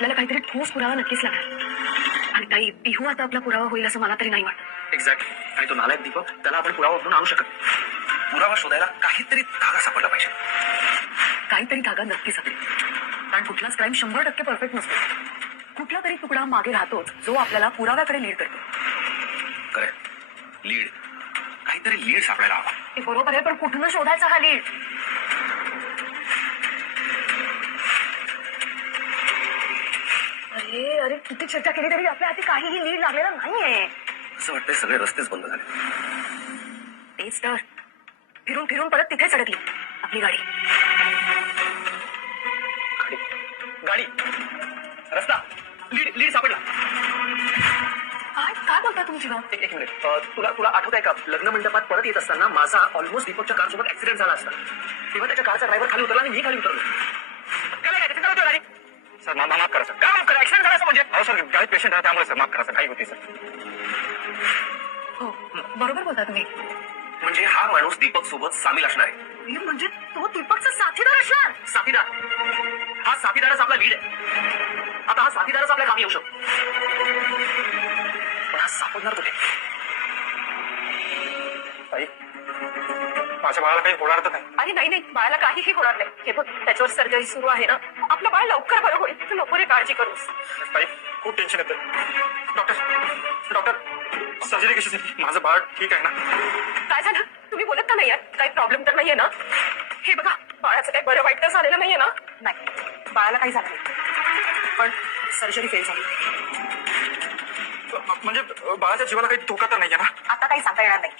आपल्याला काहीतरी ठोस पुरावा नक्कीच लागणार आणि ताई बिहू आता आपला पुरावा होईल असं मला तरी नाही वाटत. एक्झॅक्टली. आणि तो नालायक दीपक, त्याला आपण पुरावा म्हणून आणू शकत. पुरावा शोधायला काहीतरी धागा सापडला पाहिजे. काहीतरी धागा नक्कीच असेल, कारण कुठलाच क्राईम 100% परफेक्ट नसतो. कुठला तरी तुकडा मागे राहतोच जो आपल्याला पुराव्याकडे लीड करतो. करेक्ट. लीड. काहीतरी लीड सापडायला हवा. ते बरोबर आहे, पण कुठून शोधायचा हा लीड? अरे अरे किती चर्चा केली तरी आपल्या हाती काहीही लीड लागलेला नाहीये. असं वाटतंय सगळे रस्तेच बंद झाले. तेच तर. फिरून फिरून परत तिथेच अडकली आपली गाडी. गाडी, रस्ता, लीड लीड सापडला. काय काय बोलता तुम्ही जीवा? एक मिनिट. तुला आठवत आहे का, लग्न मंडपात परत येत असताना माझा ऑलमोस्ट दीपकच्या कार सोबत ऍक्सिडेंट झाला असता. तेव्हा त्याच्या कारचा ड्रायव्हर खाली उतरला आणि मी खाली उतरलो. काय गाडी सर, माफ करा सर. काय माफ करा? ऍक्सिडेंट झाला असं म्हणजे? हो सर, गाडीत पेशंट आहे त्यामुळे सर माफ करा सर. काही होती सर. हो बरोबर बोलता तुम्ही. म्हणजे हा माणूस दीपक सोबत सामील असणार आहे. म्हणजे तो दीपकचा साथीदार असणार. साथीदार. हा साथीदारच आपला लीड आहे. आता हा साथीदारच आपल्या कामी येऊ शकतो. पण हा सापडणार कुठे? ताई, माझ्या बाळाला काही होणार तर नाही? आणि नाही नाही, बाळाला काहीही होणार नाही. हे बघ, त्याच्यावर सर्जरी सुरू आहे ना. आपलं बाळ लवकर बरं होईल. तू नको रे काळजी करूस. ताई, खूप टेन्शन येतं. डॉक्टर सर्जरी कशी झाली? माझं बाळ ठीक आहे ना? काय झालं? तुम्ही बोलत का नाहीये? काही प्रॉब्लेम तर नाहीये ना? हे बघा, बाळाचं काही बरं वाईट तर झालेलं नाहीये ना? नाही, बाळाला काही झालं नाही, पण सर्जरी फेल झाली. म्हणजे बाळाच्या जीवाला काही धोका तर नाहीये ना? आता काही सांगता येणार नाही.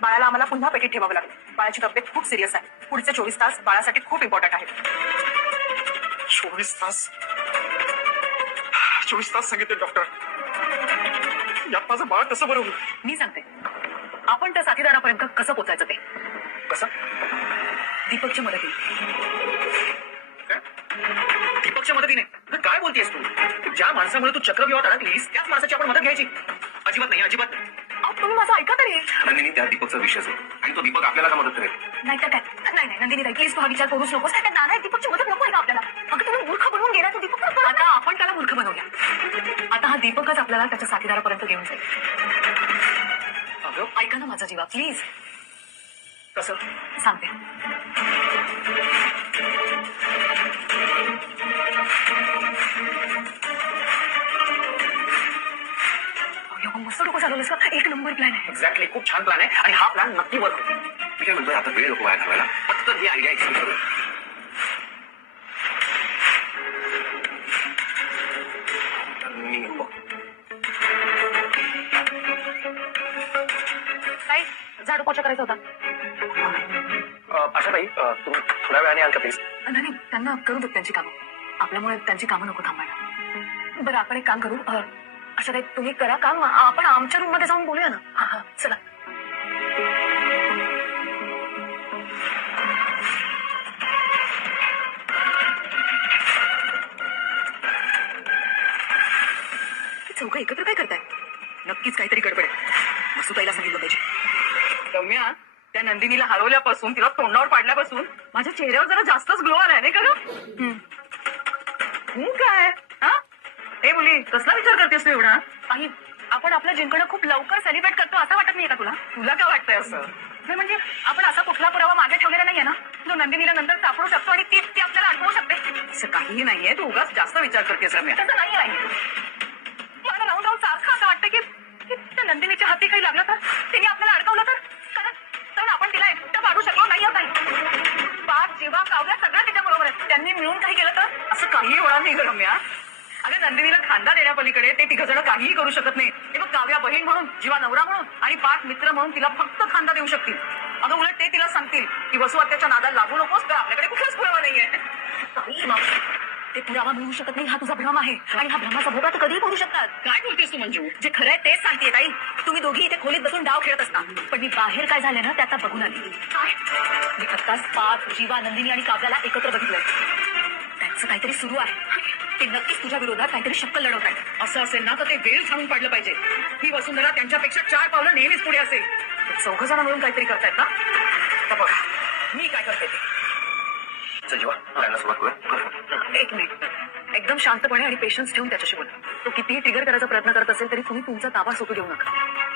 बाळाला आम्हाला पुन्हा पेटीत ठेवावं लागेल. बाळाची तब्येत खूप सिरियस आहे. पुढचे 24 तास बाळासाठी खूप इम्पॉर्टंट आहेत. 24 तास? 24 तास सांगितले डॉक्टर. यात माझं बाळ कसं बरं होईल? मी सांगते, आपण त्या साथीदारापर्यंत कसं पोचायचं ते. कसं? दीपकच्या मदतीने. काय? दीपकच्या मदतीने? काय बोलतेस तू? ज्या माणसामुळे तू चक्रव्यूहात अडकलीस त्याच माणसाची आपण मदत घ्यायची? अजिबात नाही, अजिबात नाही. तुम्ही माझं ऐका तरी. नंदिनी, त्या दीपकचा विषयच आहे आणि तो दीपक आपल्याला का मदत करेल? नाही तर काय? नाही नाही नंदिनी, प्लीज तू हा विचार करूच नकोस. त्या नाना दीपकची मदत नको आहे का आपल्याला? अगं तुम्ही मूर्ख बनवून गेला तो दीपक. आता आपण त्याला मूर्ख बनवूया. आता हा दीपकच आपल्याला त्याच्या साथीदारापर्यंत घेऊन जाईल. अगं ऐका ना माझा जीवा, प्लीज. कसं? सांगते. मस्त डोकं चालवलंस का? एक नंबर प्लॅन आहे. एक्झॅक्टली, खूप छान प्लॅन आहे आणि हा प्लॅन नक्की वर्क होईल. मी काय म्हणतोय, आता वेळ नको वाया घालवायला. पटकन ही आयडिया एक्झिक्यूट करूया. काय झाडू पोछा करायचा होता? आशाताई, तुम्ही थोड्या वेळाने याल का प्लीज? नाही, त्यांना करू देत त्यांची कामं. आपल्यामुळे त्यांची कामं नको थांबायला. बरं, आपण एक काम करू. आशाताई, तुम्ही करा काम, आपण आमच्या रूम मध्ये जाऊन बोलूया ना. हा चला. चौघं एकत्र काय करताय? नक्कीच काहीतरी गडबड आहे. वसुताईला सांगितलं पाहिजे. रम्या, त्या नंदिनीला हरवल्यापासून, तिला तोंडावर पाडल्यापासून माझ्या चेहऱ्यावर जरा जास्तच ग्लो आलाय नाही का ग? काय हा? हे मुली, कसला विचार करतेस तू एवढा? आई, आपण आपलं जिंकणं खूप लवकर सेलिब्रेट करतो असं वाटत नाहीये का तुला? तुला काय वाटतंय असं? नाही म्हणजे आपण असा कुठला पुरावा मागे ठेवलेला नाहीये ना जो नंदिनीला नंतर सापडू शकतो आणि ती आपल्याला आठवू शकते? असं काहीही नाहीये. तू उगाच जास्त विचार करतेस रम्या. तसं नाही आहे. मला राहून राहून सारखं असं वाटतं की त्या नंदिनीच्या हाती काही लागलं तर, तिने आपल्याला अडकवलं तर, कारण आपण तिला एकटं पाडू शकलो नाही आहोत. पाक, जीवा, काव्या सगळं तिच्या बरोबर आहे. त्यांनी मिळून काही केलं तर असं काहीही होणार नाही ग रम्या. अगं नंदिनीला खांदा देण्यापलीकडे ते तिघ जण काहीही करू शकत नाही. ते मग काव्या बहीण म्हणून, जीवा नवरा म्हणून आणि पाक मित्र म्हणून तिला फक्त खांदा देऊ शकतील. अगं उलट ते तिला सांगतील की वसू आत्याच्या नादाला लागू नकोस, तर आपल्याकडे कुठलाच पुरावा नाहीये. ते पुरावा मिळू शकत नाही हा तुझा भ्रम आहे आणि हा भ्रमाचा भोगा तर कधीही पडू शकतात. काय बोलतेस तू मंजू? जे खरं आहे तेच सांगते ताई. तुम्ही दोघी इथे खोलीत बसून डाव खेळत असता, पण मी बाहेर काय झालं ना ते आता बघून आली. काय? मी आत्ताच पाक, जीवा, नंदिनी आणि काव्याला एकत्र बघितलंय. त्यांचं काहीतरी सुरू आहे. ते नक्कीच तुझ्या विरोधात काहीतरी शक्कल लढवत आहेत. असं असेल ना तर ते वेळ छानून पाडलं पाहिजे. ही वसुंधरा त्यांच्यापेक्षा 4 पावलं नेहमीच पुढे असेल. चौघ जण मिळून काहीतरी करतायत ना. तर बघा मी काय करते ते. जीवा, प्लॅनला सुरुवात करूया. एक मिनिट. एकदम शांतपणे आणि पेशन्स ठेवून त्याच्याशी बोला. तो कितीही ट्रिगर करायचा प्रयत्न करत असेल तरी तुम्ही तुमचा ताबा सोपू देऊ नका.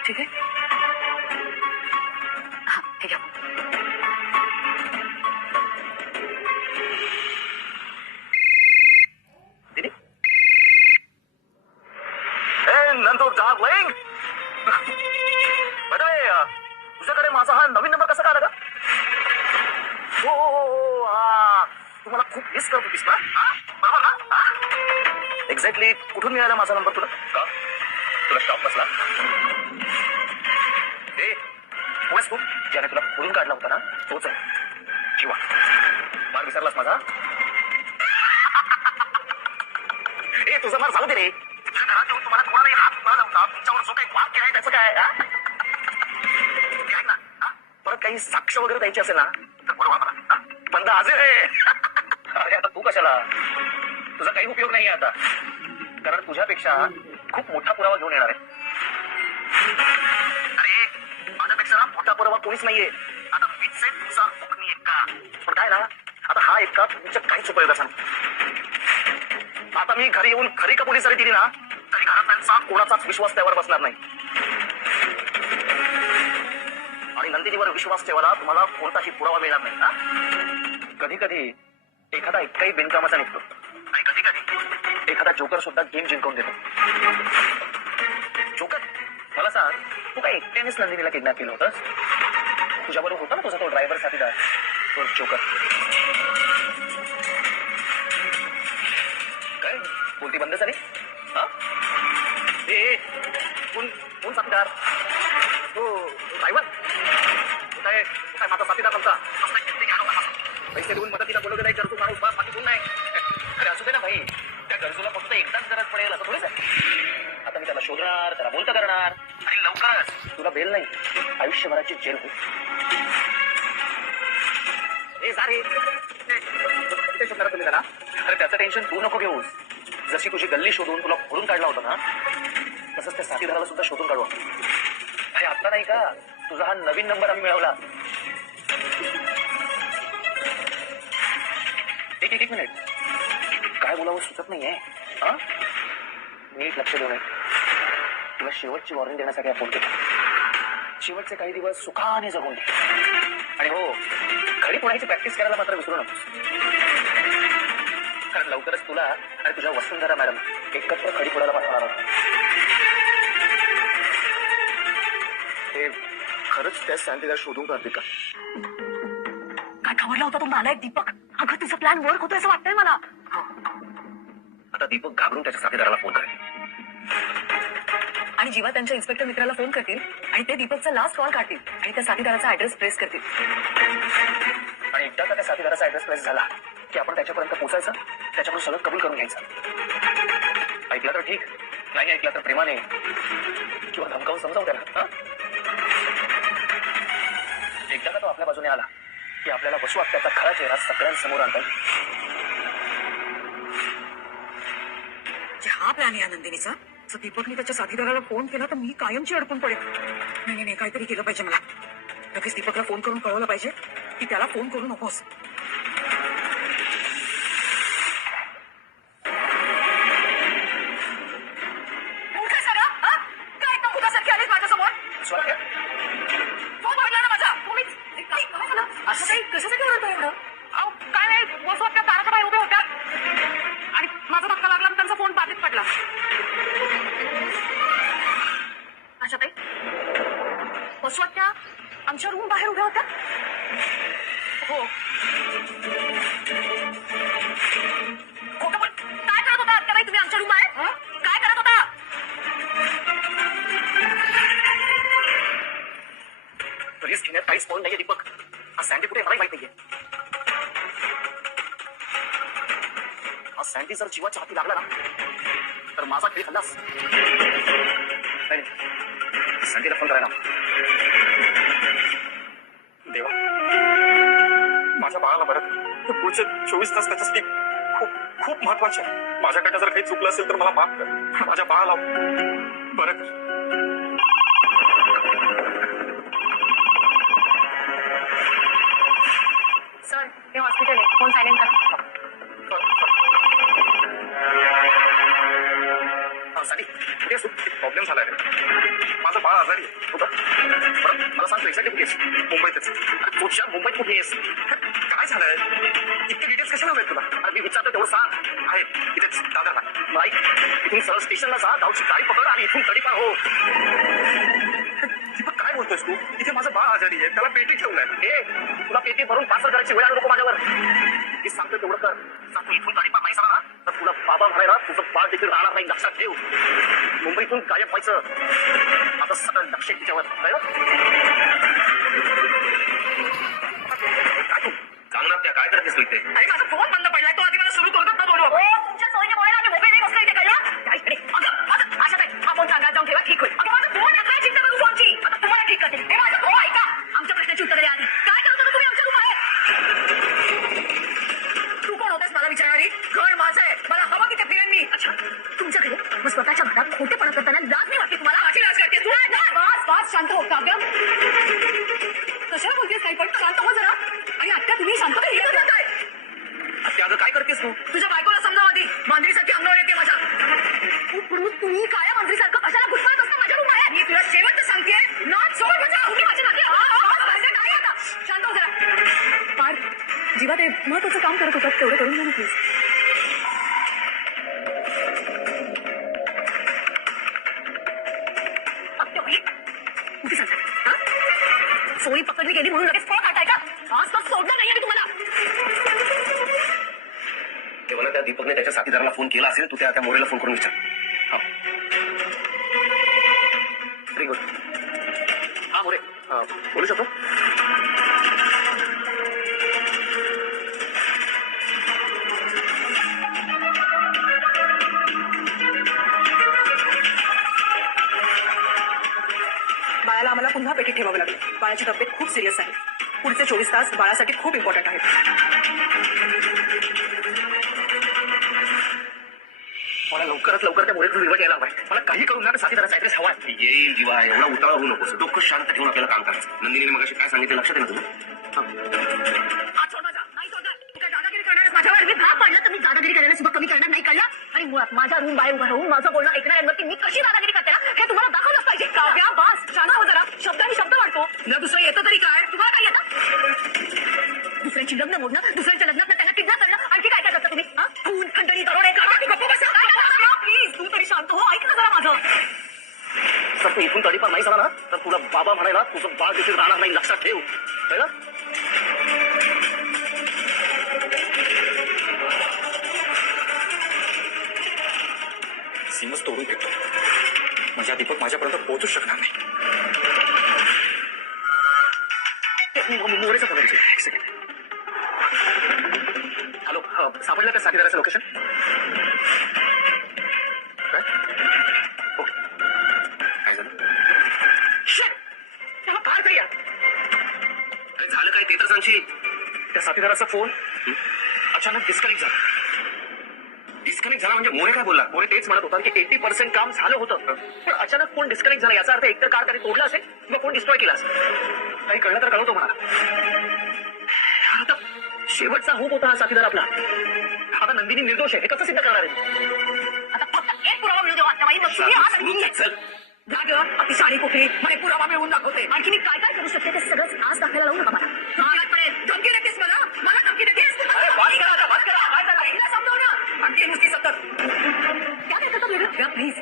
ठीक आहे? हा, ठीक आहे. दीदी नंदू डार्लिंग तुझ्याकडे माझा हा नवीन नंबर कसा काढला का? हो हा तुम्हाला खूप मिस करत होतीस ना? बरोबर ना? एक्झॅक्टली कुठून मिळाला माझा नंबर तुला? का तुला स्टॉप बसला? ए कोणच तू ज्याने तुला खोडून काढला होता ना तोच आहे शिवा. मार विसरलास माझा? ए तुझं मार सांगू दे रे. तुझ्या घरात येऊन तुम्हाला कोणालाही हात उचलला होता तुमच्यावर जो काही वाद केलाय त्याचं काय? ऐक ना परत काही साक्ष वगैरे द्यायची असेल ना तर बरोबर मला बंद हजर आहे. अरे आता तू कशाला? तुझा काही उपयोग नाही आता कारण तुझ्यापेक्षा खूप मोठा पुरावा घेऊन येणार आहे. अरे माझ्यापेक्षा मोठा पुरावा कोणीच नाहीये. आता मीच आहे तुझा हुकमी एक्का. पण काय ना आता हा एक्का तुमच्या काहीच उपयोगाचा नाही. आता मी घरी येऊन खरी कबुली जरी दिली ना तरी घरातल्यांचा कोणाचाच विश्वास त्यावर बसणार नाही. आणि नंदिनीवर विश्वास ठेवायला तुम्हाला कोणताही पुरावा मिळणार नाही ना. कधी कधी एखादा इतकाही बिनकामाचा निघतो आणि कधी कधी एखादा जोकर सुद्धा गेम जिंकून देतो. जोकर मला सांग तू काय एकट्यानेच नंदिनीला किडनॅप केलं होतंस? तुझ्याबरोबर होता ना तुझा तो ड्रायव्हर साथीदार तो जोकर? काय बोलती बंद झाली? हा ए कोण कोण साथीदार? तो ड्रायव्हर काय काय माझा साथीदार नव्हता? पैसे देऊन मदतीला बोलवलं नाही गरजू माणूस बाप बाकी कोण नाही. अरे असू दे ना भाई त्या गरजूला फक्त एकदाच गरज पडेल असं थोडीच आहे. आता मी त्याला शोधणार त्याला बोलतं करणार आणि लवकरच तुला बेल नाही आयुष्यभराची जेल होईल. ए सारे किती शोधणार तुम्ही त्याला? अरे त्याचं टेन्शन तू नको घेऊस. जशी तुझी गल्ली शोधून तुला फोडून काढला होता ना तसंच त्या साथीदाराला सुद्धा शोधून काढू. अरे आता नाही का तुझा हा नवीन नंबर आम्ही मिळवला. एक मिनिट काय बोलावं सुचत नाहीये. हा नीट लक्ष देऊ नये. तुला शेवटची वॉर्निंग देण्यासाठी फोन केला. शेवटचे काही दिवस सुखाने जगून घे. आणि हो खडी पुण्याची प्रॅक्टिस करायला मात्र विसरू नकोस. कारण लवकरच तुला आणि तुझ्या वसुंधरा मॅडम एकत्र खडी पुण्याला पाठवणार आहोत. हे खरंच त्या शांतीला शोधून काढते का? काय खवरला होता तो नालायक दीपक? अगं तुझा प्लॅन वर्क होतोय असं वाटतंय मला. आता दीपक घाबरून त्याच्या साथीदाराला फोन करेल आणि जेव्हा त्यांच्या इन्स्पेक्टर मित्राला फोन करतील आणि ते दीपकचा लास्ट कॉल काढतील आणि त्या साथीदाराचा ऍड्रेस प्रेस करतील. आणि एकदा का त्या साथीदाराचा ऍड्रेस प्रेस झाला की आपण त्याच्यापर्यंत पोहोचायचं त्याच्याकडून सगळं कबूल करून घ्यायचं. ऐकलं तर ठीक नाही ऐकलं तर प्रेमाने किंवा धमकावून समजावून त्याला. एकदा का तो आपल्या बाजूने आला की आपल्याला वसू त्याचा खरा चेहरा सगळ्यांसमोर आणता येईल. हा प्लॅन या नंदिनीचा. जर दीपकने त्याच्या साथीदाराला फोन केला तर मी कायमची अडकून पडेल. नाही काहीतरी केलं पाहिजे मला. लगेच दीपकला फोन करून कळवलं पाहिजे की त्याला फोन करू नकोस. फोन बघितला ना माझा? असं काही कशासाठी ओरडतोय एवढं? अहो काय नाही वसवात त्या तारका बाई उभ्या होत्या आणि माझा धक्का लागला आणि त्यांचा फोन बाधित पडला. अच्छा ताई वसवात त्या आमच्या रूम बाहेर उभ्या होत्या. हो खोटं बोल. काय करत होता आत्या बाई तुम्ही आमच्या रूम आहे? काय करत होता? रिस्क घेण्यात काहीच पॉईंट नाहीये दीपक. हा सँडी कुठे मलाही माहित नाहीये. हा सँडी जर जीवाच्या हाती लागला ना तर माझा खेळ खल्लास. नाही सँडीला फोन करायला. देवा माझ्या बाळाला बरं तर पुढचे 24 तास त्याच्यासाठी खूप खूप महत्वाचे आहे. माझ्याकडे जर काही चुकलं असेल तर मला माफ कर. माझ्या बाळाला बरं कर. सर हे हॉस्पिटल आहे. फोन सायलेंट करा. साठी कुठे असतो प्रॉब्लेम झालाय रे. माझं बाळ आजारी आहे. हो का? बरं मला सांग तू एक्झॅक्टली कुठे आहेस? मुंबईतच. अरे तुझ्या मुंबईत कुठे आहेस? काय झालंय? इतके डिटेल्स कशाला हवेत तुला? अरे मी विचारतो तेवढं सांग. आहे इथेच दादरला. मग ऐक, इथून सरळ स्टेशनला जा, दाऊची गाडी पकड आणि इथून तडीपार हो. दीपक काय बोलतोयस तू? इथे माझं बाळ आजारी आहे, त्याला पेटी ठेवलंय. हे तुला पेटी भरून पार्सल करायची वेळ आणू नको माझ्यावर. मी सांगतो तेवढं कर. सांगतो इथून तडीपार नाही झाला ना तर तुला बाबा म्हणायला तुझं बाळ देखील राहणार नाही, लक्षात ठेव. मुंबईतून गायब व्हायचं. आता सगळं लक्ष आहे तिच्यावर. कळलं? काय तू सांग ना, त्या काय करतेस तू इथे? अरे माझा फोन बंद पडलाय, तो आधी मला सुरू करू ना बोलू. तुमच्या सोयीने बोलायला आम्ही मोबाईल नाही बसलो इथे, कळलं? त्या इकडे अगं आशा ताई, हा फोन सांगा जाऊन ठेवा, ठीक होईल. अगं माझा फोन आहे, काय चिंता करू फोनची? आता तुम्हाला ठीक करते. हे माझा फोन ऐका, आमच्या प्रश्नाची उत्तरं द्या आधी. काय करत होता तुम्ही आमच्या रूम बाहेर? तू कोण होतेस मला विचारणारी? घर माझं आहे, मला हवं तिथे फिरेन मी. अच्छा, तुमच्या घरी मग स्वतःच्या घरात खोटेपणा करताना लाज नाही वाटते तुम्हाला? माझी लाज करते तू? बस शांत हो. काव्य कशाला बोलतेस? काही पण शांत हो जरा. आणि आत्ता तुम्ही शांत काय? त्या अगं काय करतेस तू? तुझ्या बायकोला समजाव आधी. मांजरीसारखी अंगावर येते माझ्या. तुम्ही काय मांजरीसारखं कशाला घुसपाळत असता माझ्या रूम बाहेर? मी तुला शेवटचं सांगतेय ना, सोड माझ्या. तुम्ही माझी नाती काय आता? शांत हो जरा. पार जीवा ते महत्वाचं काम करत होतात तेवढं करून घ्या ना प्लीज. कुठे सांगता? सोयी पकडली गेली म्हणून लगेच फळ काढताय का? आजपास सोडलं नाही आणि तुम्हाला. तेव्हा त्या दीपकने त्याच्या साथीदाराला फोन केला असेल, तू त्या मोरेला फोन करून विचार. Very good. हा मोरे, बोलू शकतो? बाळाला आम्हाला पुन्हा पेटीत ठेवावं लागेल. बाळाची तब्येत खूप सिरियस आहे. पुढचे 24 तास बाळासाठी खूप इम्पॉर्टंट आहेत. मला लवकरात लवकर त्या मोरेतून रिवर्ट यायला हवाय. मला काही करून ना साथीदाराचा ऍड्रेस हवाय. येईल जीवा, एवढा उतावळा होऊ नकोस. डोकं शांत ठेवून आपल्याला काम करायचं. नंदिनीने मग काय सांगितलं लक्षात आहे ना तुझं? हात सोड माझा. नाही सोडणार. तू काय दादागिरी करणार आहेस माझ्यावर? मी भाग पाडलं तर मी दादागिरी करायला सुद्धा कमी करणार नाही, कळलं? आणि मुळात माझ्या रूम बाहेर उभा राहून माझं बोलणं ऐकणाऱ्यांवरती मी कशी दादागिरी करते ना हे तुम्हाला दाखवलंच पाहिजे. काव्या बस शांत हो जरा. शब्दांनी शब्द वाढतो. तुला दुसरं येतं तरी काय? तुम्हाला काय येतं? दुसऱ्यांची लग्न मोडणं, दुसऱ्यांच्या लग्नात त्यांना किडनॅप करणं, आणखी काय काय करता तुम्ही? खून, खंडणी, दरोडे प्लीज तू तरी शांत हो. ऐक ना जरा माझं. सर तू इथून तडीपार नाही झाला ना तर तुला बाबा म्हणायला तुझं बाळ देखील राहणार नाही, लक्षात ठेव. कळलं? सीमच तोडून फेकतो म्हणजे हा दीपक माझ्यापर्यंत पोहोचूच शकणार नाही. मोरेचा फोन आहे. एक सेकंड. हॅलो, सापडलं का साथीदाराचं लोकेशन? काय? ओके. काय झालं? त्याला काय काय यार? अरे झालं काय ते तर सांगशील. त्या साथीदाराचा फोन अचानक डिस्कनेक्ट झाला. डिस्कनेक्ट झाला म्हणजे मोरे काय बोलला? मोरे तेच म्हणत होता की 80% काम झालं होतं, पण अचानक फोन डिस्कनेक्ट झाला. याचा अर्थ एकतर कार त्याने तोडला असेल किंवा फोन डिस्ट्रॉय केला असेल. काही कळलं तर कळवतो मला. आता शेवटचा होप होता हा साथीदार आपला. आता नंदिनी निर्दोष आहे हे कसं सिद्ध करणार आहे? आता फक्त एक पुरावा मिळू देवा. बाई मग तुम्ही हात आणि मी चल अतिशाणी कुठे मला पुरावा मिळवून दाखवते. आणखी मी काय काय करू शकते ते सगळंच आज दाखवायला लावू नका मला. धमकी देतेस मला? मला धमकी देतेस? अरे बस करा आता, बस करा. काय झालं? हिला समजाव ना. धमकी नुसती सतत. क्या काय करतात वेगळं? प्लीज.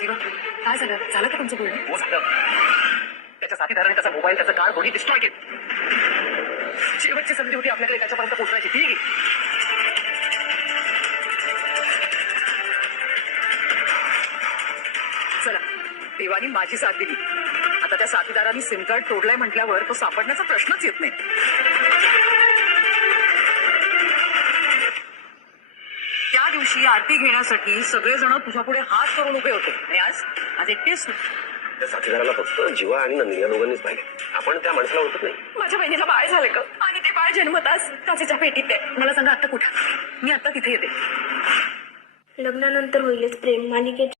जीवा काय झालं? झालं का तुमचं बोलणं? हो झालं. त्याच्या साथीदाराने त्याचा मोबाईल, त्याचं कार दोन्ही डिस्ट्रॉय केलं. शेवटची संधी होती आपल्याकडे त्याच्यापर्यंत पोहोचण्याची. ठीक आहे. चला देवानी माझी साथ दिली. आता त्या साथीदारांनी सिम कार्ड तोडलाय म्हटल्यावर तो सापडण्याचा प्रश्नच येत नाही. त्या दिवशी आरती घेण्यासाठी सगळेजण तुझ्यापुढे हात करून उभे होते आणि आज एकटेच. त्या साथीदाराला फक्त जीवा आणि नंदिनी या दोघांनीच पाहिले. आपण त्या माणसाला ओळखत नाही. माझ्या बहिणीला बाळ झालं का? आणि ते बाळ जन्मताच काचेच्या पेटीत आहे. मला सांगा आता कुठे? मी आता तिथे येते. लग्नानंतर होईलच प्रेम मालिकेच्या